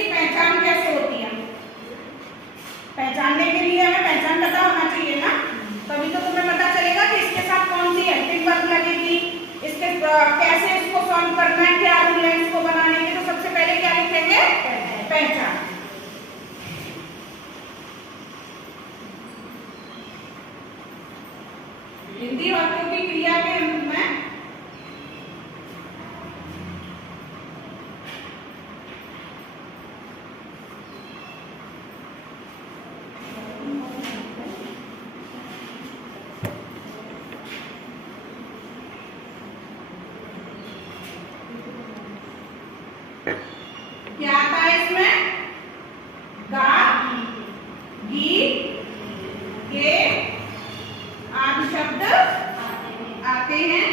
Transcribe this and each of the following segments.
इसकी पहचान कैसे होती है? पहचानने के लिए हमें पहचान पता होना चाहिए ना, तभी तो तुम्हें पता चलेगा कि इसके साथ कौन सी हेल्पिंग वर्ब लगेगी, इसके कैसे इसको सॉल्व करना है, क्या रूल है इसको बनाने के। तो सबसे पहले क्या लिखेंगे? पहचान। हिंदी वाक्यों की क्रिया के अंत में क्या आता है? इसमें गा, गी, गे आदि शब्द आते हैं।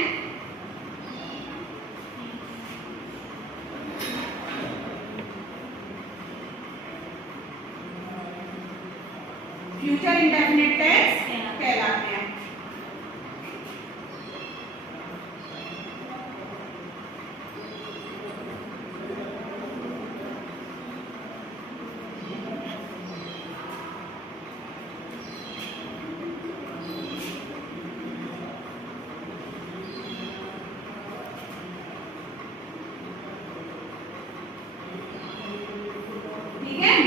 फ्यूचर इंडेफिनिट टेंस कहलाते हैं।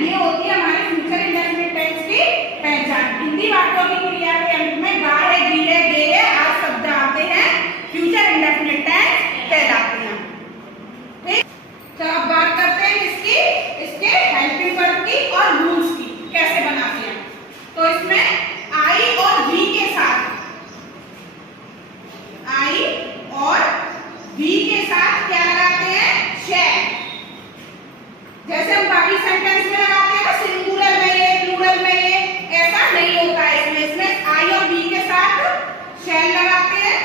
ये होती है हमारे फ्यूचर इंडेफिनिट टेंस की पहचान। हिंदी वाक्यों की क्रिया के अंत में गा है, गी है, गे है आदि शब्द आते हैं, फ्यूचर इंडेफिनिट टेंस कहलाते हैं। ठीक, तो अब बात करते हैं इसकी, इसके हेल्पिंग वर्ब की और रूल्स की कैसे बनाते हैं। तो इसमें आई और वी के साथ, आई और वी के साथ क्या लगाते हैं? शैल। जैसे हम बाकी सेंटेंस में लगाते हैं ना, सिंगुलर में ये, प्लूरल में ये, ऐसा नहीं होता है इसमें। इसमें आई और बी के साथ शैल लगाते हैं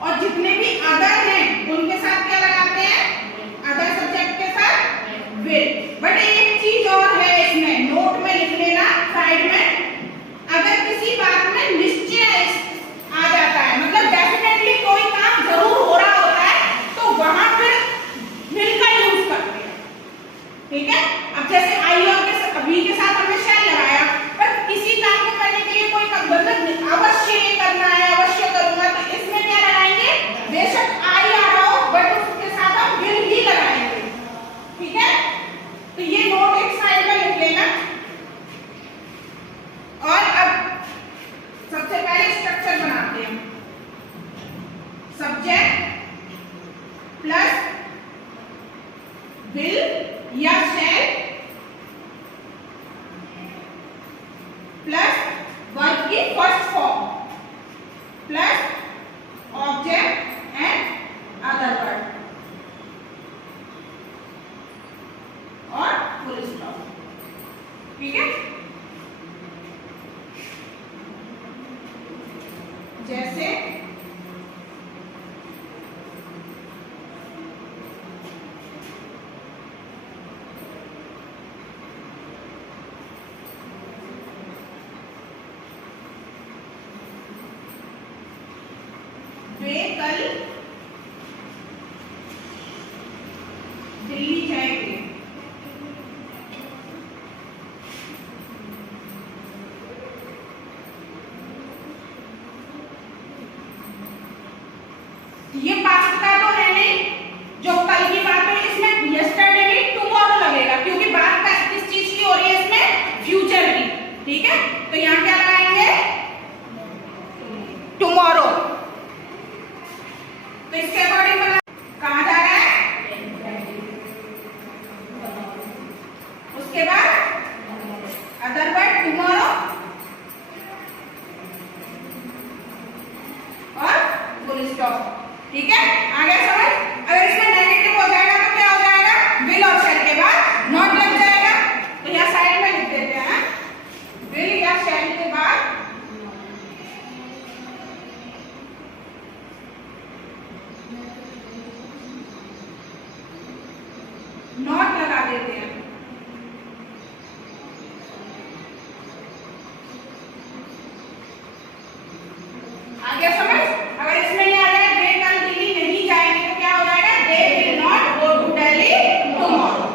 और जितने भी अदर हैं उनके साथ क्या लगाते हैं? अदर सब्जेक्ट के साथ विल। बट एक चीज और है इसमें, नोट में लिख लेना साइड में, अगर किसी बात में निश्चय आ जाता है, मतलब डेफिनेटली कोई काम जरूर हो रहा होता है, तो वहां फिर विल का यूज करते हैं। ठीक है, अब जैसे आई और वी के साथ हमने शैल लगाया, पर किसी काम को करने के लिए कोई मतलब अवश्य ये करना है, अवश्य करूंगा, तो इसमें क्या लगाएंगे? बेशक आई आ रहा हो बट उसके साथ हम विल ही लगाएंगे। ठीक है, तो ये नोट एक साइड में लिख लेना। और अब सबसे पहले स्ट्रक्चर बनाते हैं। सब्जेक्ट प्लस विल या शैल प्लस वर्ब की first form plus object and other word और फुल स्टॉप। ठीक है, जैसे वे कल दिल्ली जाएंगे। ये पास्ट का तो है नहीं, जो कल की बात है इसमें यस्टरडे नहीं टुमारो लगेगा, क्योंकि बात का किस चीज की हो रही है? इसमें फ्यूचर की। ठीक है, तो यहाँ क्या लगाएंगे? टुमारो। तो इसके अकॉर्डिंग कहां जा रहा है? उसके बाद अदर वर्ड टुमारो और फुल स्टॉप। ठीक है, आ गया समझ? अगर इसमें नेगेटिव हो जाएगा तो क्या हो जाएगा? विल और शैल के बाद नॉट लग जाएगा। तो यहाँ साइड में लिख देते हैं, विल या शैल के बाद नॉट लगा देते हैं। आ गया समझ? अगर इसमें नहीं आ जाए, वे कल दिल्ली नहीं जाएंगे, तो क्या हो जाएगा? They will not go to Delhi tomorrow.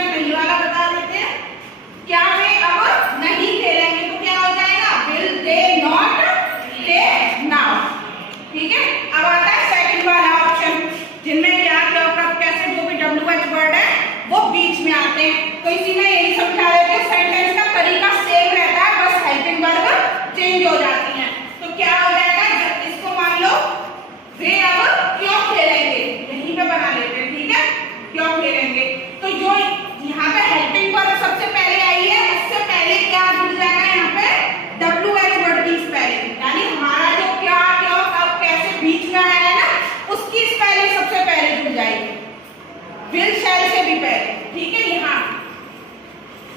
इसमें नहीं वाला बता देते हैं। क्या वे अब नहीं खेलेंगे, तो क्या हो जाएगा, will they not play now. ठीक है, अब आता है सेकंड वाला ऑप्शन, जिनमें क्या क्या कब कैसे जो भी WH वर्ड है वो बीच में आते हैं। तो इसी में यही समझा देते हैं, सेंटेंस का तरीका सेम रहता है, बस हेल्पिंग वर्ब चेंज हो जाती है। तो क्या हो जाएगा, इसको मान लो वे अब क्यों खेलेंगे, यहीं पे बना लेते हैं। ठीक है, क्यों खेलेंगे, तो जो यहाँ पे हेल्पिंग वर्ब सबसे पहले आई है, उससे पहले क्या जुड़ जाएगा, यहाँ पे WH वर्ड की स्पेलिंग, यानी हमारा जो क्या क्यों कब कैसे बीच में आया है ना, उसकी स्पेलिंग सबसे पहले जुड़ जाएगी, विल शैल से भी पहले। ठीक है, यहाँ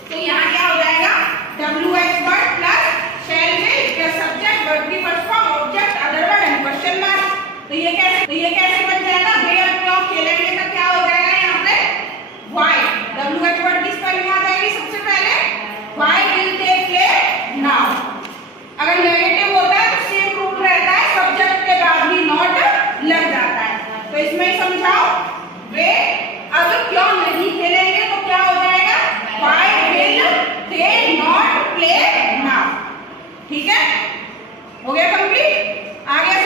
तो यहाँ क्या हो जाएगा, WH word plus shall will subject verb की first form object other word and question mark. तो ये कैसे बन जाएगा, वे अब क्यों खेलेंगे का क्या हो जाएगा, यहाँ पे व्हाई, WH वर्ड की स्पेलिंग आ जाएगी सबसे पहले, why will they play now. अगर नेगेटिव होता है तो सेम रूल रहता है, सब्जेक्ट के बाद भी नॉट लग जाता है। तो इसमें ही समझाओ, वे अब क्यों नहीं खेलेंगे, तो क्या हो जाएगा, why will they not play now. ठीक है, हो गया कंप्लीट। आगे